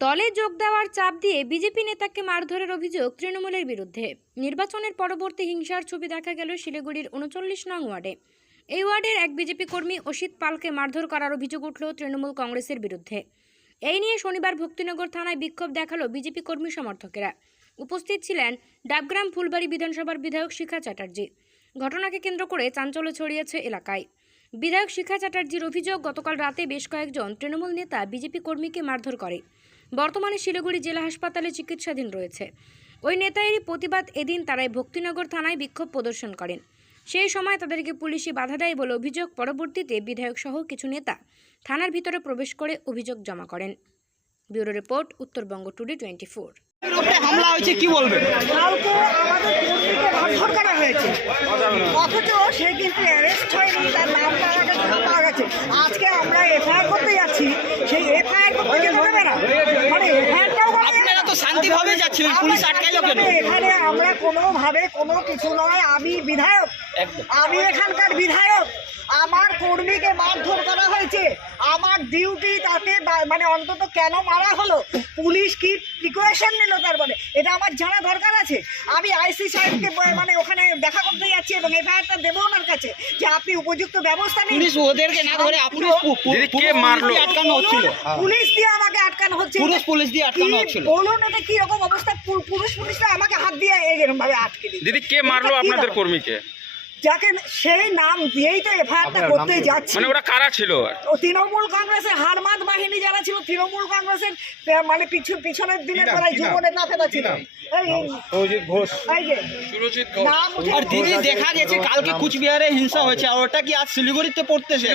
দলে যোগ দেওয়ার চাপ দিয়ে বিজেপি নেতাকে মারধরের অভিযোগ তৃণমূলের বিরুদ্ধে। নির্বাচনের পরবর্তী হিংসার ছবি দেখা গেল শিলিগুড়ির উনচল্লিশ নং ওয়ার্ডে। এই ওয়ার্ডের এক বিজেপি কর্মী অসিত পালকে মারধর করার অভিযোগ উঠল তৃণমূল কংগ্রেসের বিরুদ্ধে। এই নিয়ে শনিবার ভক্তিনগর থানায় বিক্ষোভ দেখাল বিজেপি কর্মী সমর্থকেরা। উপস্থিত ছিলেন ডাবগ্রাম ফুলবাড়ি বিধানসভার বিধায়ক শিখা চ্যাটার্জি। ঘটনাকে কেন্দ্র করে চাঞ্চল্য ছড়িয়েছে এলাকায়। বিধায়ক শিখা চ্যাটার্জির অভিযোগ, গতকাল রাতে বেশ কয়েকজন তৃণমূল নেতা বিজেপি কর্মীকে মারধর করে। বর্তমানে শিলিগুড়ি জেলা হাসপাতালে চিকিৎসাধীন রয়েছে। ওই নেতায়েরই প্রতিবাদ এদিন তারাই ভক্তিনগর থানায় বিক্ষোভ প্রদর্শন করেন। সেই সময় তাদেরকে পুলিশি বাধা দেয় বলে অভিযোগ পরবর্তীতে বিধায়ক সহ কিছু নেতা থানার ভিতরে প্রবেশ করে অভিযোগ জমা করেন। Bureau report Uttarbanga today twenty four উপরে হামলা হয়েছে কি বলবেন? কালকে আমাদের কর্মীকে মারধর করা হয়েছে। অথচ সে কিন্তু অ্যারেস্ট হয়নি তার নাম পাওয়া গেছে। আজকে আমরা এফআইআর করতে যাচ্ছি করতে না মানে এফআইআরটাও আপনারা তো শান্তিভাবে যাচ্ছিলেন পুলিশ আটকাইলো কেন? এখানে আমরা কোনোভাবে কোনো কিছু নয় আমি বিধায়ক। আমি এখানকার বিধায়ক। আমার কর্মীকে মারধর করা হয়েছে। আমার ডিউটি তাকে মানে অন্তত কেন মারা হলো? পুলিশ কি প্রিকশন নিল তার বলে এটা আমার জানা দরকার আছে। আমি আইসি সাহেবকে মানে ওখানে দেখা করতে যাচ্ছি এবং এফআইআরটা দেবো ওনার কাছে যে আপনি উপযুক্ত ব্যবস্থা নিন। পুলিশ ওদেরকে না ধরে আপনি কে মারলো? পুলিশ দিয়ে আটকানো হচ্ছিল। পুলিশ দিয়ে আমাকে আটকানো হচ্ছে। পুরুষ পুলিশ দিয়ে আটকানো হচ্ছিল। বলুন এটা কি রকম অবস্থা? পুরুষ পুলিশরা আমাকে হাত দিয়ে এরকম ভাবে আটকে দিদি কে মারলো আপনাদের কর্মীকে? যাকে সেই নাম দিয়েই তো এফআইআরটা করতে যাচ্ছে। মানে ওরা কারা ছিল ও তৃণমূল কংগ্রেসের হারমাদ বাহিনী যারা ছিল তৃণমূল কংগ্রেসের মানে পিছু পিছনের দিনের বেলায় যুব নেতা ফেতা ছিল। আর দিদি দেখা গেছে কালকে কুচবিহারে হিংসা হয়েছে আর ওটা কি আজ শিলিগুড়িতে পড়তেছে?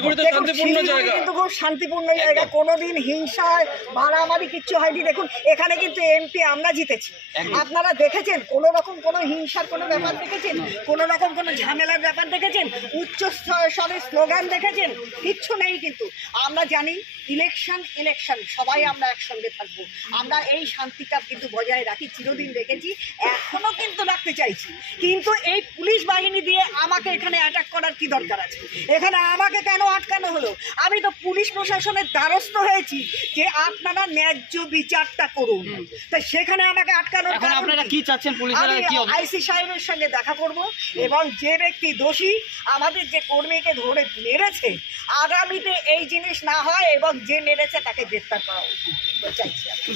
কিন্তু খুব শান্তিপূর্ণ জায়গা কোনোদিন হিংসা মারামারি কিচ্ছু হয়নি। দেখুন এখানে কিন্তু এমপি আমরা জিতেছি। আপনারা দেখেছেন কোনো রকম কোনো হিংসার কোনো ব্যাপার দেখেছেন? কোনো রকম কোনো ঝামেলার ব্যাপার দেখেছেন? উচ্চ স্তর- স্বরে স্লোগান দেখেছেন? কিচ্ছু নেই কিন্তু। আমরা জানি ইলেকশন ইলেকশন সবাই আমরা একসঙ্গে থাকব। আমরা এই শান্তিটা কিন্তু বজায় রাখি চিরদিন রেখেছি এখনও কিন্তু রাখতে চাইছি। কিন্তু এই পুলিশ বাহিনী দিয়ে আমাকে এখানে অ্যাটাক করার কি দরকার আছে? এখানে আমাকে কেন আটকানো হলো? আমি তো পুলিশ প্রশাসনের দ্বারস্থ হয়েছি যে আপনারা ন্যায্য বিচারটা করুন। তাই সেখানে আমাকে আটকানোর আপনারা কি? চাচ্ছেন আইসি সাহেবের সঙ্গে দেখা করব এবং যে ব্যক্তি দোষী আমাদের যে কর্মীকে ধরে মেরেছে আগামীতে এই জিনিস না হয় এবং যে মেরেছে তাকে গ্রেপ্তার করা উচিত। চাইছি আমি।